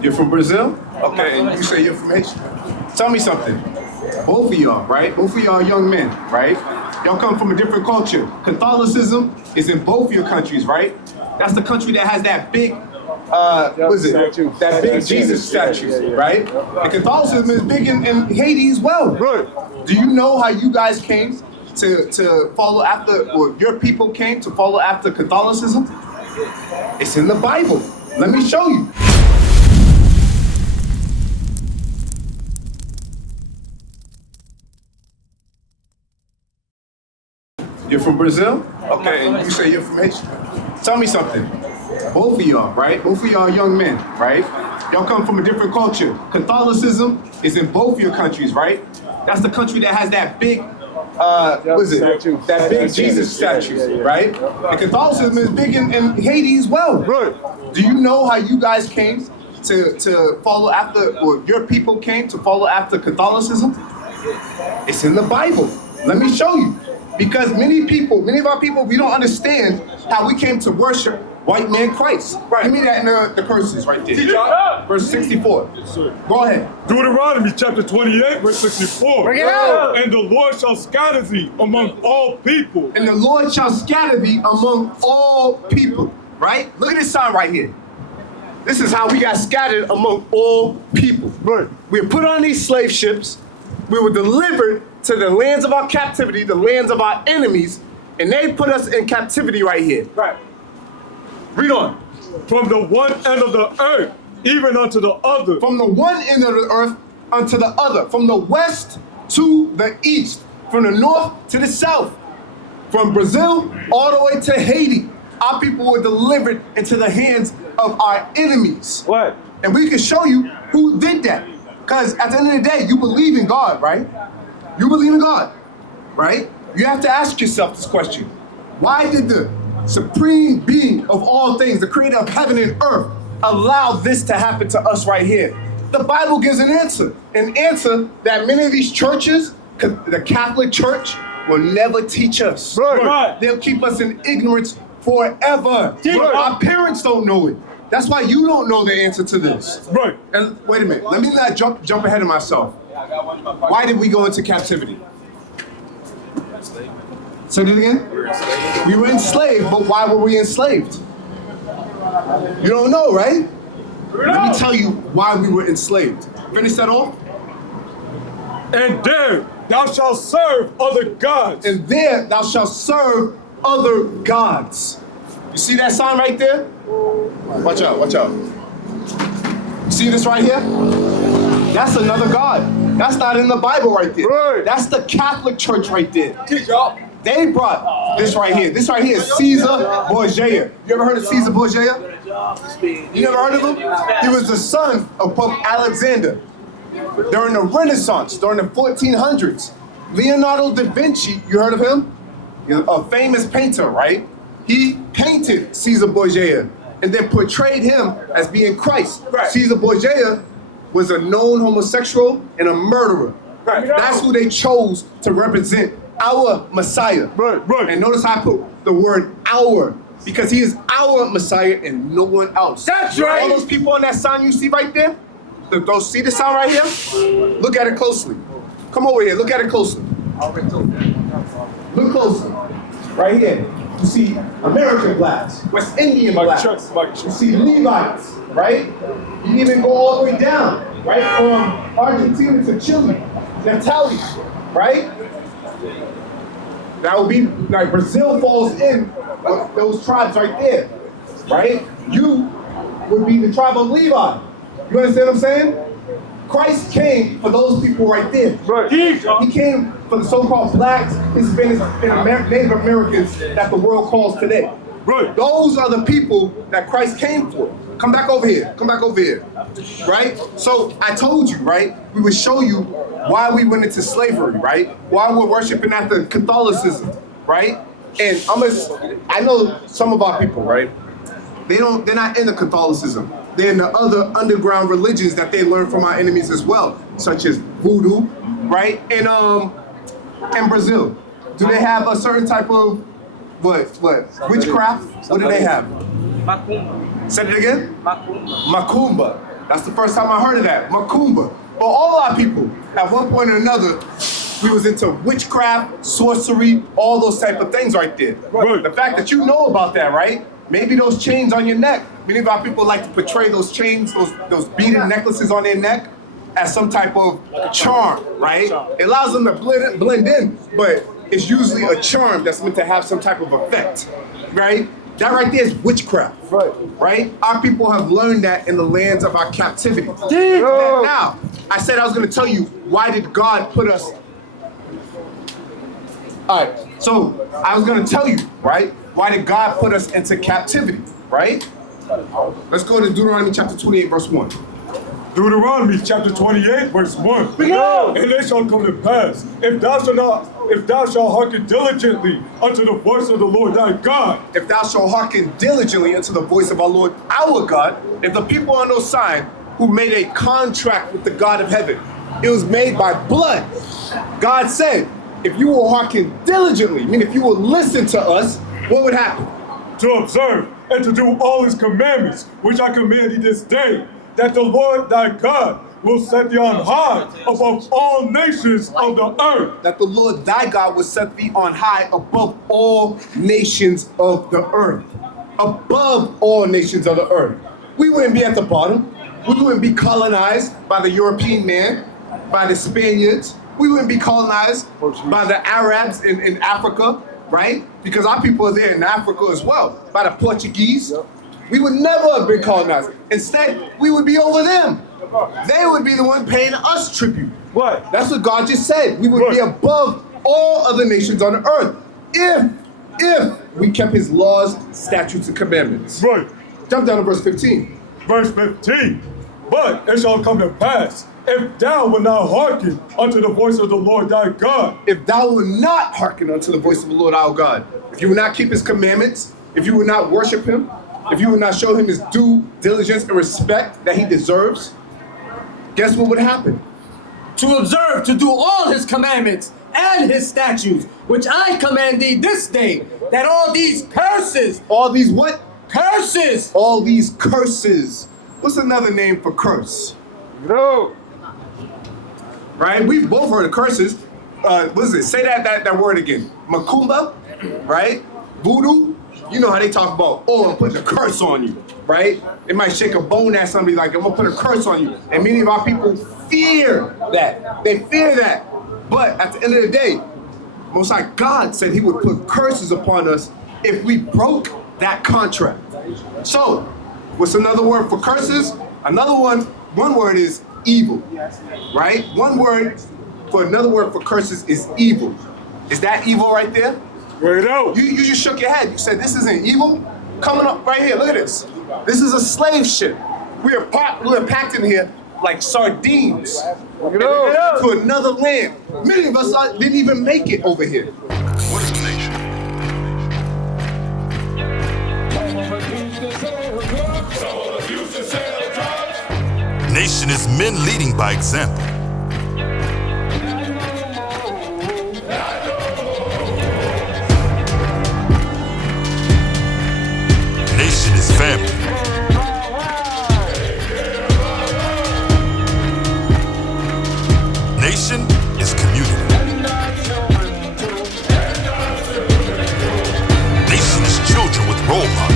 You're from Brazil? Okay, and you say you're from Haiti. Tell me something. Both of y'all, right? Both of y'all are young men, right? Y'all come from a different culture. Catholicism is in both your countries, right? That's the country that has that big, what is it? That big Jesus statue, right? And Catholicism is big in Haiti as well. Right. Do you know how you guys came to follow after, or your people came to follow after Catholicism? It's in the Bible. Let me show you. You're from Brazil? Okay, and you say you're from Haiti. Tell me something. Both of y'all, right? Both of y'all are young men, right? Y'all come from a different culture. Catholicism is in both your countries, right? That's the country that has that big, what is it? That big Jesus statue, right? And Catholicism is big in Haiti as well. Right. Do you know how you guys came to follow after, or your people came to follow after Catholicism? It's in the Bible. Let me show you. Because many of our people, we don't understand how we came to worship white man Christ. Right. Give me that in the curses right there. Verse 64. Yes, sir. Go ahead. Deuteronomy chapter 28, verse 64. Bring it out. And the Lord shall scatter thee among all people. And the Lord shall scatter thee among all people. Right? Look at this sign right here. This is how we got scattered among all people. Right. We were put on these slave ships. We were delivered to the lands of our captivity, the lands of our enemies, and they put us in captivity right here. Right. Read on. From the one end of the earth, even unto the other. From the one end of the earth unto the other. From the west to the east. From the north to the south. From Brazil all the way to Haiti. Our people were delivered into the hands of our enemies. What? And we can show you who did that. Because at the end of the day, you believe in God, right? You believe in God, right? You have to ask yourself this question. Why did the supreme being of all things, the creator of heaven and earth, allow this to happen to us right here? The Bible gives an answer that many of these churches, the Catholic Church, will never teach us. Right. They'll keep us in ignorance forever. Right. Our parents don't know it. That's why you don't know the answer to this. Right. And wait a minute, let me not jump ahead of myself. Why did we go into captivity? Say it again? We were enslaved, but why were we enslaved? You don't know, right? Let me tell you why we were enslaved. Finish that off. And there thou shalt serve other gods. And there thou shalt serve other gods. You see that sign right there? Watch out, watch out. You see this right here? That's another God. That's not in the Bible right there. Right. That's the Catholic Church right there. They brought this right here. This right here is Caesar Borgia. You ever heard of Caesar Borgia? You never heard of him? He was the son of Pope Alexander. During the Renaissance, during the 1400s, Leonardo da Vinci, you heard of him? A famous painter, right? He painted Caesar Borgia and then portrayed him as being Christ. Right. Caesar Borgia was a known homosexual and a murderer. Right. That's who they chose to represent our Messiah. Right. And notice how I put the word our, because he is our Messiah and no one else. That's right. All those people on that sign you see right there, those see the sign right here? Look at it closely. Come over here, look at it closely. Look closely. Right here. You see American blacks, West Indian blacks. You see Levites, right? You can even go all the way down, right? From Argentina to Chile, Natalia, right? That would be, like Brazil falls in those tribes right there, right? You would be the tribe of Levi. You understand what I'm saying? Christ came for those people right there. Right. He came for the so-called blacks, Hispanics, and Native Americans that the world calls today. Right. Those are the people that Christ came for. Come back over here. Come back over here. Right? So I told you, right? We would show you why we went into slavery, right? Why we're worshiping after Catholicism, right? And I know some of our people, right? They're not into Catholicism. They're in the other underground religions that they learn from our enemies as well, such as voodoo, right? And Brazil. Do they have a certain type of witchcraft? What do they have? Macumba. Say it again? Macumba. Macumba. That's the first time I heard of that, Macumba. But all our people, at one point or another, we was into witchcraft, sorcery, all those type of things right there. Right. The fact that you know about that, right? Maybe those chains on your neck. Many of our people like to portray those chains, those beaded necklaces on their neck as some type of charm, right? It allows them to blend in, but it's usually a charm that's meant to have some type of effect, right? That right there is witchcraft, right? Our people have learned that in the lands of our captivity. Now, I said I was gonna tell you, why did God put us? All right, so I was gonna tell you, right? Why did God put us into captivity, right? Let's go to Deuteronomy chapter 28, verse 1. Deuteronomy chapter 28, verse 1. And it shall come to pass, if thou shalt hearken diligently unto the voice of the Lord thy God. If thou shalt hearken diligently unto the voice of our Lord our God, if the people on those side who made a contract with the God of heaven, it was made by blood. God said, if you will hearken diligently, meaning if you will listen to us, what would happen? To observe and to do all his commandments, which I command thee this day, that the Lord thy God will set thee on high above all nations of the earth. That the Lord thy God will set thee on high above all nations of the earth. Above all nations of the earth. We wouldn't be at the bottom. We wouldn't be colonized by the European man, by the Spaniards. We wouldn't be colonized by the Arabs in Africa, right? Because our people are there in Africa as well, by the Portuguese. We would never have been colonized. Instead, we would be over them. They would be the one paying us tribute. What? That's what God just said. We would be above all other nations on the earth if we kept his laws, statutes, and commandments. Right. Jump down to verse 15. Verse 15. But it shall come to pass, if thou wilt not hearken unto the voice of the Lord thy God. If thou wilt not hearken unto the voice of the Lord our God, if you will not keep his commandments, if you will not worship him, if you will not show him his due diligence and respect that he deserves, guess what would happen? To observe, to do all his commandments and his statutes, which I command thee this day, that all these curses. All these what? Curses. All these curses. What's another name for curse? No. Right? We've both heard of curses. What is it? Say that word again. Macumba, right? Voodoo. You know how they talk about, oh, I'm putting a curse on you, right? They might shake a bone at somebody like, I'm gonna put a curse on you. And many of our people fear that. They fear that. But at the end of the day, Most High God said he would put curses upon us if we broke that contract. So, what's another word for curses? One word is evil, right? One word for another word for curses is evil. Is that evil right there? Right out. You just shook your head. You said this isn't evil. Coming up right here, look at this. This is a slave ship. We're packed in here like sardines. To another land. Many of us didn't even make it over here. What is a nation? Nation is men leading by example. Nation is family. Nation is community. Nation is children with role models.